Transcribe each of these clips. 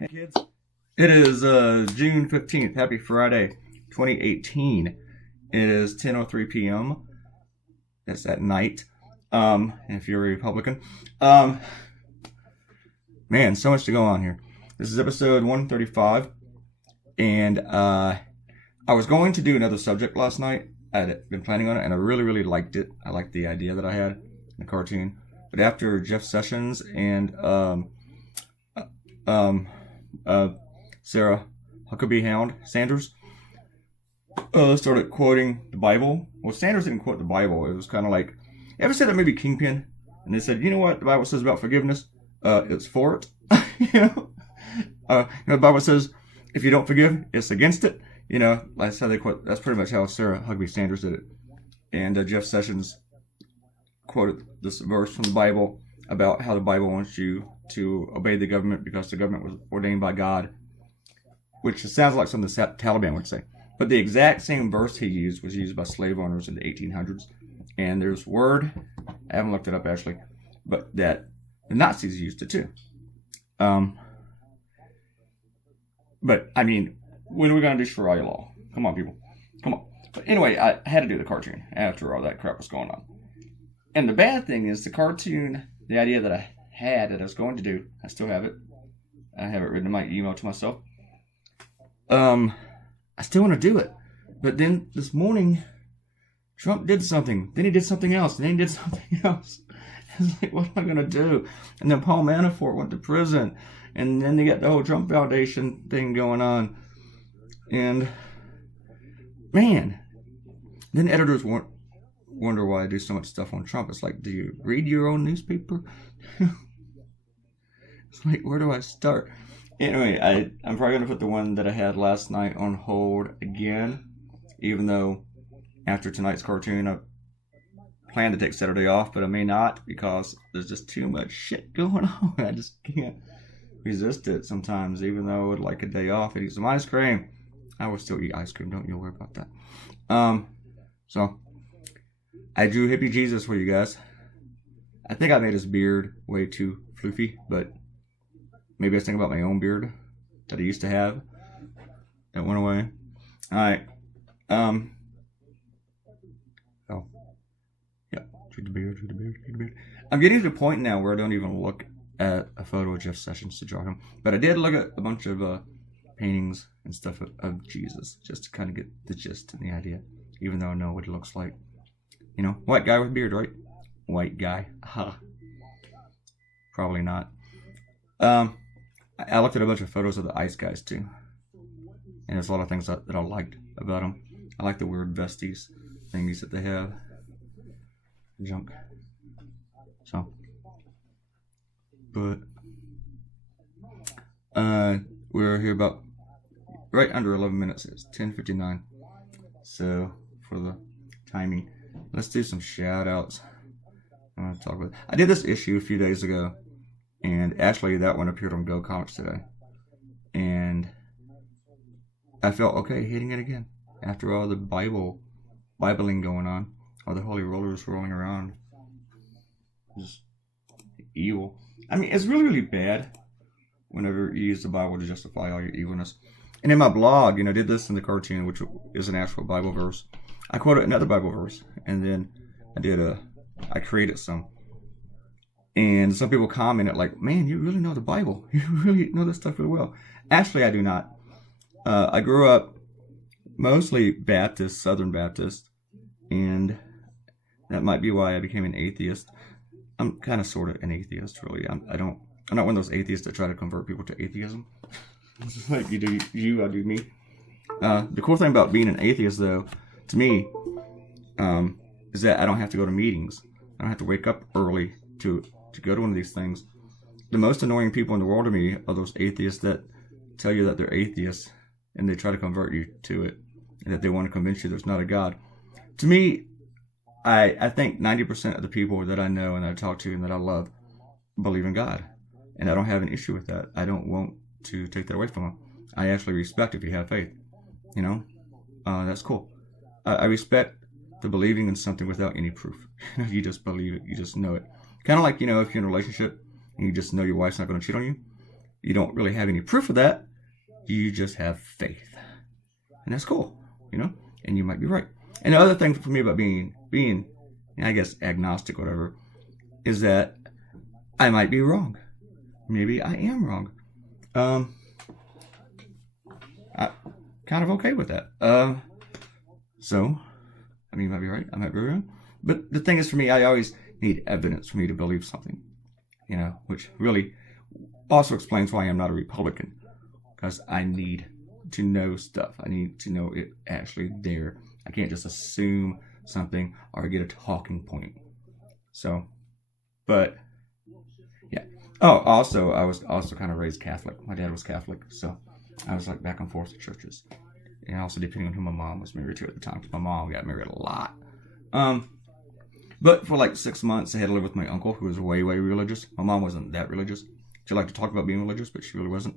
Hey kids, it is June 15th. Happy Friday, 2018. It is 10:03 p.m. That's at night. If you're a Republican. Man, so much to go on here. This is episode 135, and I was going to do another subject last night. I'd been planning on it, and I really liked it. I liked the idea that I had in the cartoon. But after Jeff Sessions and Sarah Huckabee Hound Sanders started quoting the Bible. Well, Sanders didn't quote the Bible. It was kind of like, you ever said that movie Kingpin? And they said, you know what the Bible says about forgiveness? It's for it. The Bible says if you don't forgive, it's against it. That's how they quote. That's pretty much how Sarah Huckabee Sanders did it. And Jeff Sessions quoted this verse from the Bible about how the Bible wants you to obey the government because the government was ordained by God, which sounds like something the Taliban would say. But the exact same verse he used was used by slave owners in the 1800s. And there's word, I haven't looked it up actually, but that the Nazis used it too. But, I mean, when are we going to do Sharia law? Come on, people. Come on. But anyway, I had to do the cartoon after all that crap was going on. And the bad thing is the cartoon, the idea that I had that I was going to do, I still have it. I have it written in my email to myself. I still want to do it. But then this morning, Trump did something. Then he did something else. And then he did something else. It's like, what am I going to do? And then Paul Manafort went to prison. And then they got the whole Trump validation thing going on. And, man, then editors wonder why I do so much stuff on Trump. It's like, do you read your own newspaper? It's like, where do I start? Anyway, I'm probably going to put the one that I had last night on hold again, even though after tonight's cartoon, I plan to take Saturday off, but I may not because there's just too much shit going on. I just can't resist it sometimes, even though I would like a day off and eat some ice cream. I will still eat ice cream, don't you worry about that. So I drew Yappy Jesus for you guys. I think I made his beard way too floofy, but maybe I was thinking about my own beard that I used to have that went away. Alright. Drew the beard. I'm getting to the point now where I don't even look at a photo of Jeff Sessions to draw him. But I did look at a bunch of paintings and stuff of Jesus, just to kind of get the gist and the idea, even though I know what he looks like. White guy with beard, right? White guy. Probably not. I looked at a bunch of photos of the ice guys too. And there's a lot of things that I liked about them. I like the weird vesties thingies that they have. Junk. So. But we're here about right under 11 minutes. It's 10:59. So for the timing, let's do some shout outs. I'm going to talk about. I did this issue a few days ago, and actually that one appeared on Go Comics today, and I felt okay hitting it again after all the Bibling going on, all the holy rollers rolling around. Just evil. I mean, it's really bad whenever you use the Bible to justify all your evilness. And in my blog, I did this in the cartoon, which is an actual Bible verse. I quoted another Bible verse, and then I created some. And some people commented like, man, you really know the Bible. You really know this stuff really well. Actually, I do not. I grew up mostly Baptist, Southern Baptist, and that might be why I became an atheist. I'm kind of sort of an atheist, really. I'm not one of those atheists that try to convert people to atheism. It's like you do you, I do me. The cool thing about being an atheist, though, to me, is that I don't have to go to meetings. I don't have to wake up early to go to one of these things. The most annoying people in the world to me are those atheists that tell you that they're atheists and they try to convert you to it, and that they want to convince you there's not a God. To me, I think 90% of the people that I know and that I talk to and that I love believe in God. And I don't have an issue with that. I don't want to take that away from them. I actually respect if you have faith. That's cool. I respect the believing in something without any proof. You just believe it. You just know it. Kind of like, if you're in a relationship and you just know your wife's not going to cheat on you. you don't really have any proof of that. You just have faith. And that's cool, you know? And you might be right. And the other thing for me about being, I guess, agnostic or whatever, is that I might be wrong. Maybe I am wrong. I'm kind of okay with that. So, I mean, you might be right, I might be wrong. But the thing is, for me, I always need evidence for me to believe something, you know, which really also explains why I'm not a Republican, because I need to know stuff. I need to know it actually there. I can't just assume something or get a talking point. So, but yeah. Oh, also, I was also kind of raised Catholic. My dad was Catholic, so I was like back and forth to churches. And also depending on who my mom was married to at the time, because my mom got married a lot. But for like 6 months, I had to live with my uncle, who was way, way religious. My mom wasn't that religious. She liked to talk about being religious, but she really wasn't.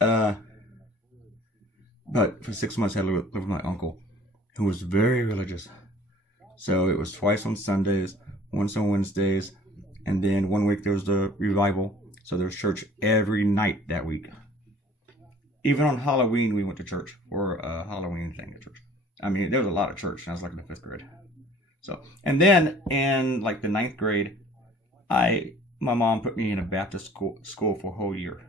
But for 6 months, I had to live with my uncle, who was very religious. So it was twice on Sundays, once on Wednesdays, and then one week there was the revival. So there was church every night that week. Even on Halloween, we went to church for a Halloween thing at church. I mean, there was a lot of church, and I was like in the 5th grade. So, and then in like the 9th grade, my mom put me in a Baptist school for a whole year,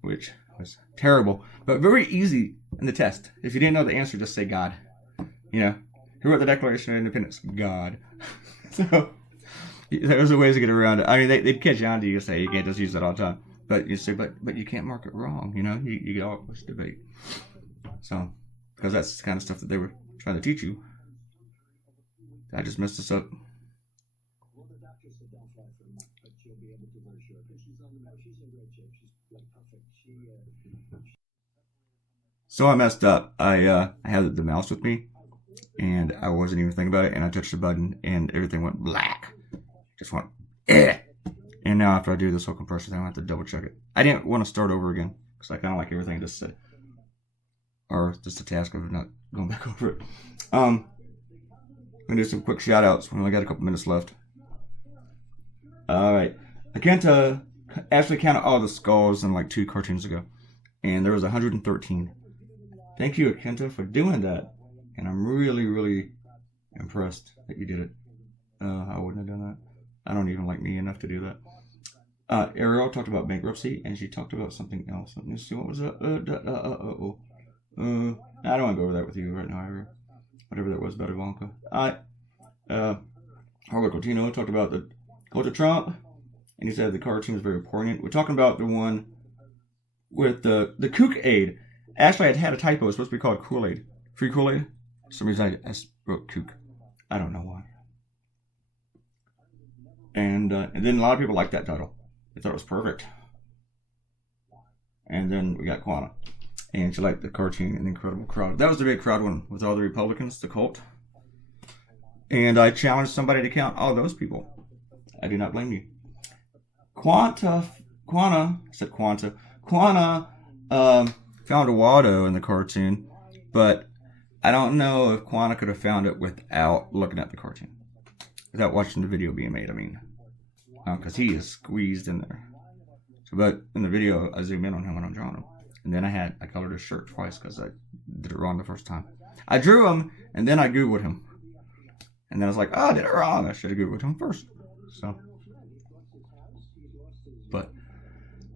which was terrible, but very easy in the test. If you didn't know the answer, just say God. You know, who wrote the Declaration of Independence? God. So there was a ways to get around it. I mean, they'd catch on to you, say you can't just use that all the time, but you say, but you can't mark it wrong. You know, you get all this debate. So because that's the kind of stuff that they were trying to teach you. I just messed this up. So I messed up. I had the mouse with me, and I wasn't even thinking about it, and I touched the button, and everything went black. Just went, eh. And now after I do this whole compression thing, I have to double check it. I didn't want to start over again, because I kind of like everything just said. Or just a task of not going back over it. I'm going to do some quick shout outs. We only got a couple minutes left. Alright. I can't actually count all the skulls in like 2 cartoons ago. And there was 113. Thank you, Akenta, for doing that. And I'm really, really impressed that you did it. I wouldn't have done that. I don't even like me enough to do that. Ariel talked about bankruptcy, and she talked about something else. Let me see, what was that? I don't want to go over that with you right now, Ariel. Whatever that was about Ivanka. Harlow Coutinho talked about the cult of Trump, and he said the cartoon was very poignant. We're talking about the one with the Kook-Aid. Actually, I had a typo. It's supposed to be called Kool-Aid. Free Kool-Aid. For some reason, I wrote Kook. I don't know why. And then a lot of people liked that title. They thought it was perfect. And then we got Quana. And she liked the cartoon, An Incredible Crowd. That was the big crowd one with all the Republicans, the cult. And I challenged somebody to count all those people. I do not blame you. Quana found a Waldo in the cartoon, but I don't know if Quana could have found it without looking at the cartoon. Without watching the video being made, I mean. Because he is squeezed in there. So, but in the video, I zoom in on him when I'm drawing him. And then I colored his shirt twice because I did it wrong the first time. I drew him, and then I Googled him. And then I was like, oh, I did it wrong. I should have Googled him first. So, but,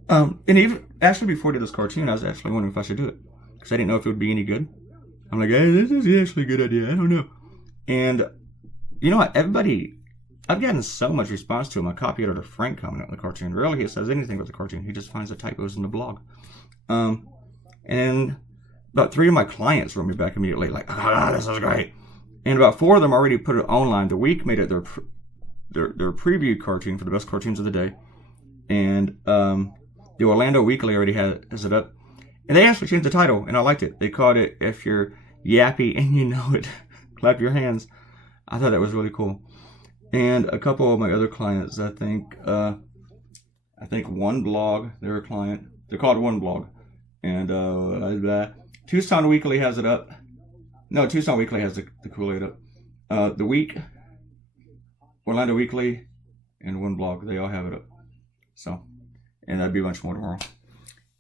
and even, actually before I did this cartoon, I was actually wondering if I should do it. Because I didn't know if it would be any good. I'm like, hey, this is actually a good idea. I don't know. And, you know what, I've gotten so much response to my copy editor Frank commenting on the cartoon. Rarely he says anything about the cartoon. He just finds the typos in the blog. And about 3 of my clients wrote me back immediately, like, this is great. And about 4 of them already put it online. The Week made it their preview cartoon for the best cartoons of the day. And the Orlando Weekly already has it up. And they actually changed the title, and I liked it. They called it, If You're Yappy and You Know It, Clap Your Hands. I thought that was really cool. And a couple of my other clients, I think One Blog, they're a client. They're called One Blog. And Tucson Weekly has it up. No, Tucson Weekly has the Kool-Aid up. The Week, Orlando Weekly, and One Blog, they all have it up. So, And that'd be a bunch more tomorrow.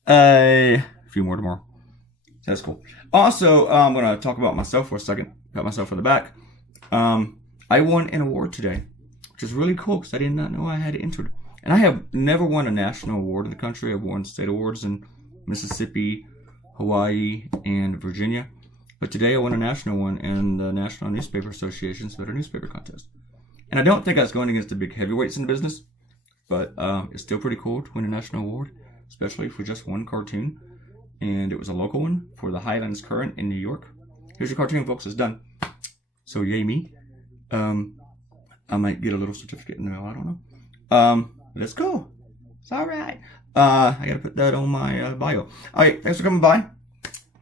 A few more tomorrow. So that's cool. Also, I'm going to talk about myself for a second. Pat myself on the back. I won an award today, which is really cool because I did not know I had entered. And I have never won a national award in the country. I've won state awards in Mississippi, Hawaii, and Virginia. But today I won a national one in the National Newspaper Association's Better Newspaper Contest. And I don't think I was going against the big heavyweights in the business, but it's still pretty cool to win a national award, especially for just one cartoon. And it was a local one for the Highlands Current in New York. Here's your cartoon, folks. It's done. So yay me. I might get a little certificate in the mail. I don't know. Let's go. It's all right. I got to put that on my bio. All right. Thanks for coming by.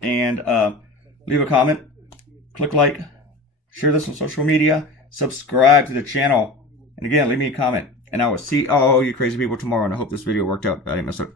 And leave a comment. Click like. Share this on social media. Subscribe to the channel. And again, leave me a comment. And I will see all you crazy people tomorrow. And I hope this video worked out. I didn't mess up.